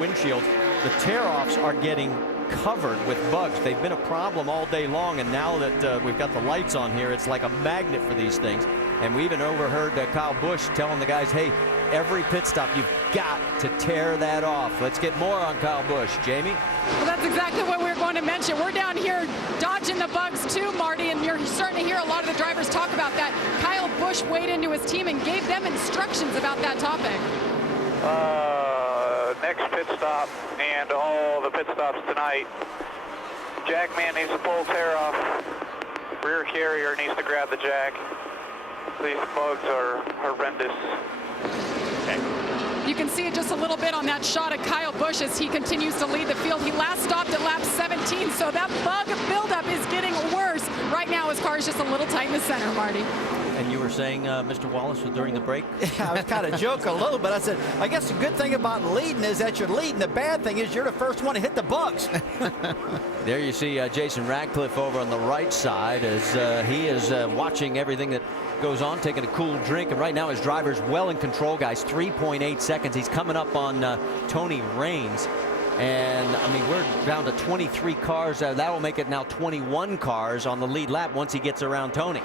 windshield, the tear-offs are getting covered with bugs. They've been a problem all day long, and now that we've got the lights on here, it's like a magnet for these things. And we even overheard Kyle Busch telling the guys, hey, every pit stop, you've got to tear that off. Let's get more on Kyle Busch. Jamie? Well, that's exactly what we were going to mention. We're down here dodging the bugs too, Marty, and you're starting to hear a lot of the drivers talk about that. Kyle Busch weighed into his team and gave them instructions about that topic. Next pit stop and all the pit stops tonight. Jackman needs to pull tear off. Rear carrier needs to grab the jack. These bugs are horrendous. Okay. You can see it just a little bit on that shot of Kyle Busch as he continues to lead the field. He last stopped at lap 17, so that bug buildup is getting worse. Right now, his car is just a little tight in the center, Marty. And you were saying, Mr. Wallace, during the break? I was kind of joking a little bit. I said, I guess the good thing about leading is that you're leading. The bad thing is you're the first one to hit the bugs. There you see Jason Radcliffe over on the right side as he is watching everything that goes on, taking a cool drink. And right now his driver's well in control, guys. 3.8 seconds. He's coming up on Tony Raines. And, I mean, we're down to 23 cars. That will make it now 21 cars on the lead lap once he gets around Tony.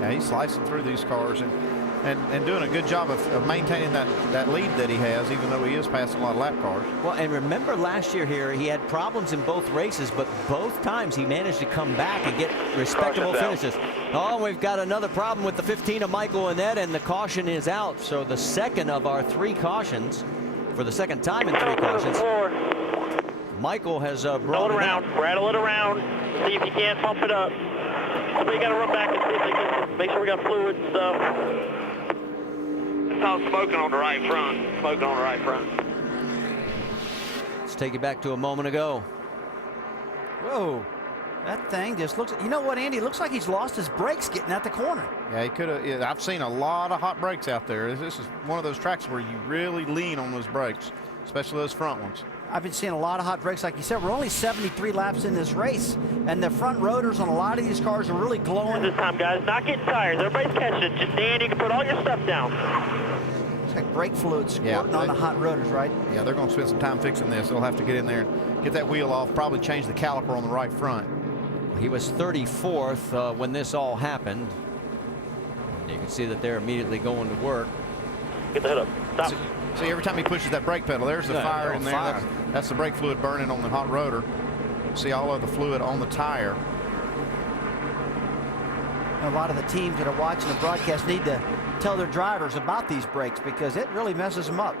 Yeah, he's slicing through these cars and doing a good job of maintaining that lead that he has, even though he is passing a lot of lap cars. Well, and remember last year here, he had problems in both races, but both times he managed to come back and get respectable finishes. Oh, we've got another problem with the 15 of Michael Annett, and the caution is out. So the second of our 3 cautions, for the second time in 3 cautions, Michael has brought it around. Rattle it around. See if you can't pump it up. We got to run back and see if they can make sure we got fluid and stuff. It's all smoking on the right front. Smoking on the right front. Let's take it back to a moment ago. Whoa. That thing just looks, you know what, Andy? It looks like he's lost his brakes getting at the corner. Yeah, he could have. Yeah, I've seen a lot of hot brakes out there. This is one of those tracks where you really lean on those brakes, especially those front ones. I've been seeing a lot of hot brakes. Like you said, we're only 73 laps in this race, and the front rotors on a lot of these cars are really glowing. This time, guys, not getting tires. Everybody's catching it. Just Andy can put all your stuff down. It's like brake fluid squirting on the hot rotors, right? Yeah, they're going to spend some time fixing this. They'll have to get in there and get that wheel off, probably change the caliper on the right front. He was 34th when this all happened. You can see that they're immediately going to work. Get the hood up. Stop. See, every time he pushes that brake pedal, there's the fire in there. That's the brake fluid burning on the hot rotor. See all of the fluid on the tire. A lot of the teams that are watching the broadcast need to tell their drivers about these brakes because it really messes them up.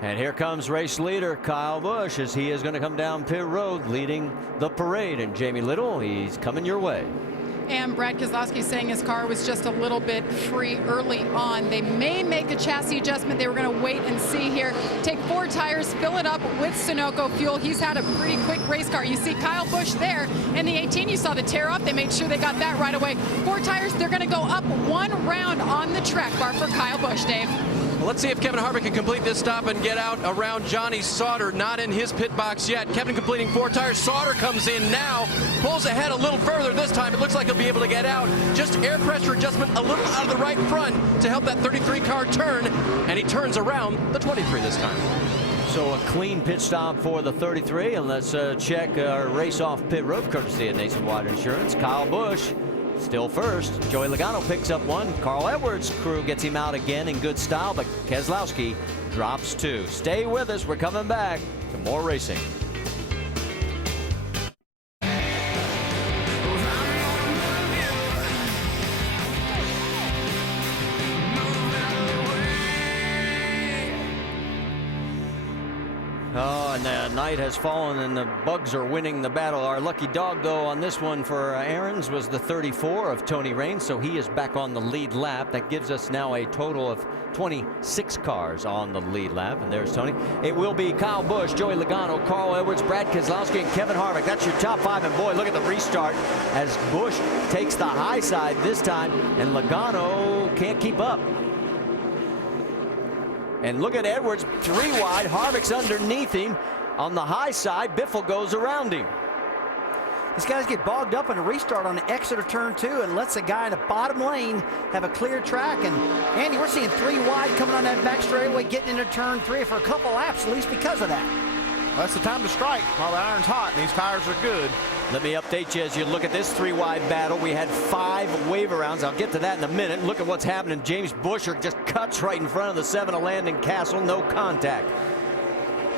And here comes race leader Kyle Busch as he is going to come down pit road leading the parade. And Jamie Little, he's coming your way. And Brad Keselowski saying his car was just a little bit free early on. They may make a chassis adjustment. They were going to wait and see here. Take 4 tires, fill it up with Sunoco fuel. He's had a pretty quick race car. You see Kyle Busch there in the 18. You saw the tear off. They made sure they got that right away. 4 tires. They're going to go up 1 round on the track bar for Kyle Busch, Dave. Well, let's see if Kevin Harvick can complete this stop and get out around Johnny Sauter. Not in his pit box yet. Kevin completing 4 tires. Sauter comes in now. Pulls ahead a little further this time. It looks like he'll be able to get out. Just air pressure adjustment a little out of the right front to help that 33 car turn. And he turns around the 23 this time. So a clean pit stop for the 33. And let's check our race off pit road courtesy of Nationwide Insurance. Kyle Busch still first. Joey Logano picks up 1. Carl Edwards' crew gets him out again in good style, but Keselowski drops 2. Stay with us. We're coming back to more racing. Oh, and the night has fallen and the bugs are winning the battle. Our lucky dog, though, on this one for Aaron's was the 34 of Tony Raines, so he is back on the lead lap. That gives us now a total of 26 cars on the lead lap. And there's Tony. It will be Kyle Busch, Joey Logano, Carl Edwards, Brad Keselowski, and Kevin Harvick. That's your top 5. And boy, look at the restart as Busch takes the high side this time, and Logano can't keep up. And look at Edwards, 3 wide. Harvick's underneath him on the high side. Biffle goes around him. These guys get bogged up in a restart on the exit of turn 2 and lets the guy in the bottom lane have a clear track. And Andy, we're seeing 3 wide coming on that back straightaway, getting into turn 3 for a couple laps, at least because of that. That's the time to strike while the iron's hot and these tires are good. Let me update you as you look at this 3-wide battle. We had 5 waiver rounds. I'll get to that in a minute. Look at what's happening. James Buescher just cuts right in front of the 7 of Landon Castle. No contact.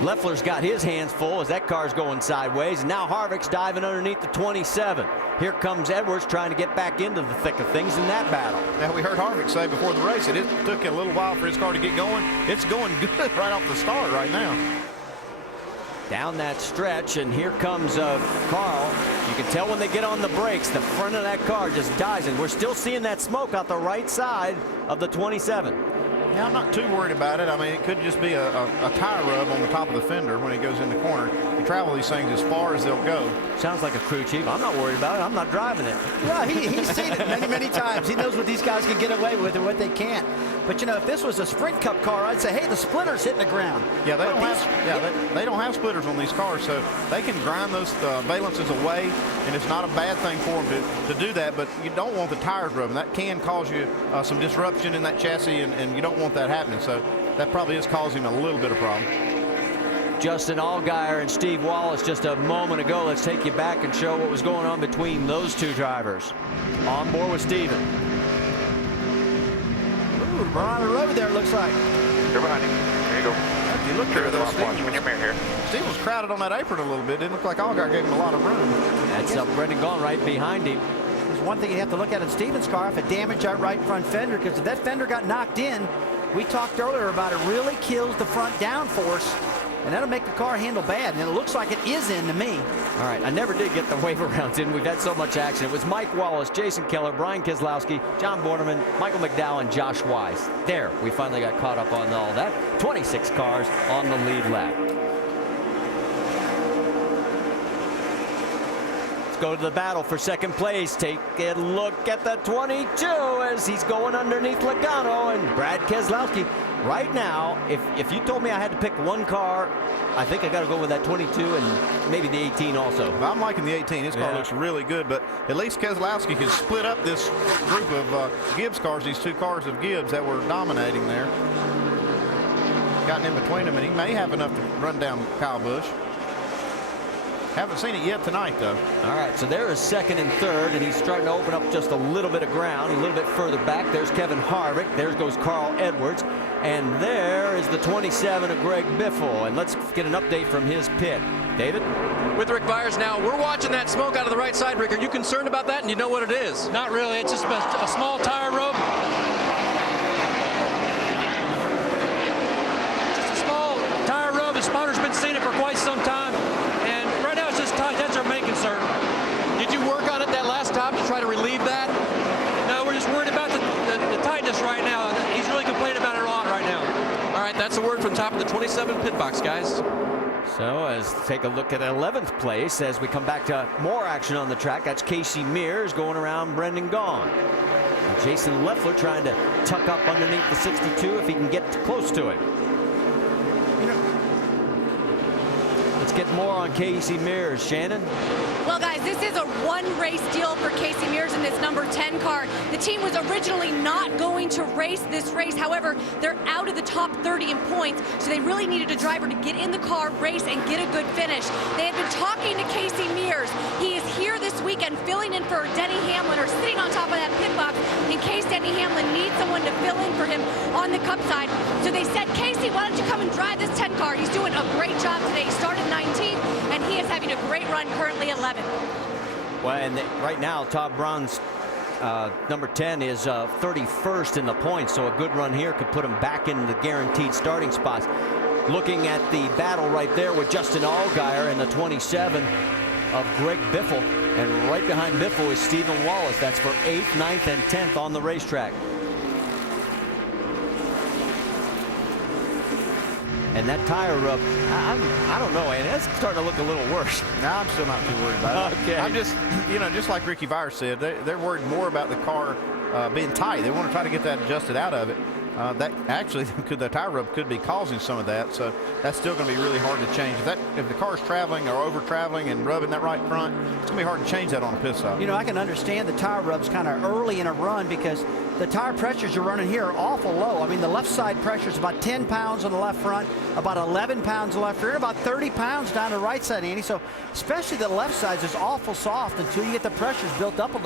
Leffler's got his hands full as that car's going sideways. And now Harvick's diving underneath the 27. Here comes Edwards trying to get back into the thick of things in that battle. Now, we heard Harvick say before the race that it took a little while for his car to get going. It's going good right off the start right now. Down that stretch, and here comes Carl. You can tell when they get on the brakes, the front of that car just dies, and we're still seeing that smoke out the right side of the 27. Yeah, I'm not too worried about it. I mean, it could just be a tire rub on the top of the fender when he goes in the corner. You travel these things as far as they'll go. Sounds like a crew chief. I'm not worried about it. I'm not driving it. Yeah, he's seen it many, many times. He knows what these guys can get away with and what they can't. But, you know, if this was a Sprint Cup car, I'd say, hey, the splitter's hitting the ground. Yeah, they don't have splitters on these cars, so they can grind those valences away, and it's not a bad thing for them to do that, but you don't want the tires rubbing. That can cause you some disruption in that chassis, and you don't want that happening, so that probably is causing him a little bit of problem. Justin Allgaier and Steve Wallace just a moment ago. Let's take you back and show what was going on between those 2 drivers. On board with Steven. Ooh, we're on the road there, it looks like. You're behind him. There you go. If you look here, though, Steve was crowded on that apron a little bit. Didn't look like Allgaier gave him a lot of room. That's Brendan Gaughan right behind him. There's one thing you have to look at in Steven's car, if it damaged that right front fender, because if that fender got knocked in, we talked earlier about it really kills the front downforce, and that'll make the car handle bad, and it looks like it is in to me. All right, I never did get the waiver rounds in. We've had so much action. It was Mike Wallace, Jason Keller, Brian Keselowski, John Borderman, Michael McDowell, and Josh Wise. There, we finally got caught up on all that. 26 cars on the lead lap. Let's go to the battle for second place. Take a look at the 22 as he's going underneath Logano and Brad Keselowski. Right now, if you told me I had to pick one car, I think I got to go with that 22 and maybe the 18 also. Well, I'm liking the 18. His car looks really good, but at least Keselowski can split up this group of Gibbs cars, these 2 cars of Gibbs that were dominating there. Gotten in between them, and he may have enough to run down Kyle Busch. Haven't seen it yet tonight, though. All right, so there is second and third, and he's starting to open up just a little bit of ground, a little bit further back. There's Kevin Harvick. There goes Carl Edwards. And there is the 27 of Greg Biffle. And let's get an update from his pit. David? With Rick Byers now, we're watching that smoke out of the right side, Rick. Are you concerned about that, and you know what it is? Not really. It's just a small tire rub. Just a small tire rub. The spotter's been seeing it for quite some time. And right now it's just tight. That's our main concern. Did you work on it that last stop to try to relieve that? No, we're just worried about the tightness right now. He's really complaining about it a lot right now. All right, that's the word from top of the 27 pit box, guys. So as take a look at 11th place as we come back to more action on the track. That's Casey Mears going around Brendan Gaughan. And Jason Leffler trying to tuck up underneath the 62 if he can get close to it. Let's get more on Casey Mears. Shannon? Well, guys, this is a one-race deal for Casey Mears in this number 10 car. The team was originally not going to race this race. However, they're out of the top 30 in points, so they really needed a driver to get in the car, race, and get a good finish. They had been talking to Casey Mears. He is here this weekend filling in for Denny Hamlin, or sitting on top of that pit box in case Denny Hamlin needs someone to fill in for him on the Cup side. So they said, Casey, why don't you come and drive this 10 car? He's doing a great job today. He started 19th, and he is having a great run, currently 11th. Well, and right now, Todd Brown's number 10 is 31st in the points, so a good run here could put him back in the guaranteed starting spots. Looking at the battle right there with Justin Allgaier and the 27 of Greg Biffle, and right behind Biffle is Stephen Wallace. That's for 8th, 9th, and 10th on the racetrack. And that tire rub, I don't know, and that's starting to look a little worse. No, I'm still not too worried about it. Okay. I'm just, just like Ricky Byers said, they're worried more about the car being tight. They want to try to get that adjusted out of it. that actually the tire rub could be causing some of that. So that's still going to be really hard to change. If the car's traveling or over traveling and rubbing that right front, it's going to be hard to change that on a pit stop. You know, I can understand the tire rubs kind of early in a run because the tire pressures you're running here are awful low. I mean, the left side pressure is about 10 pounds on the left front, about 11 pounds on the left rear, about 30 pounds down the right side, Andy. So especially the left side is awful soft until you get the pressures built up a little.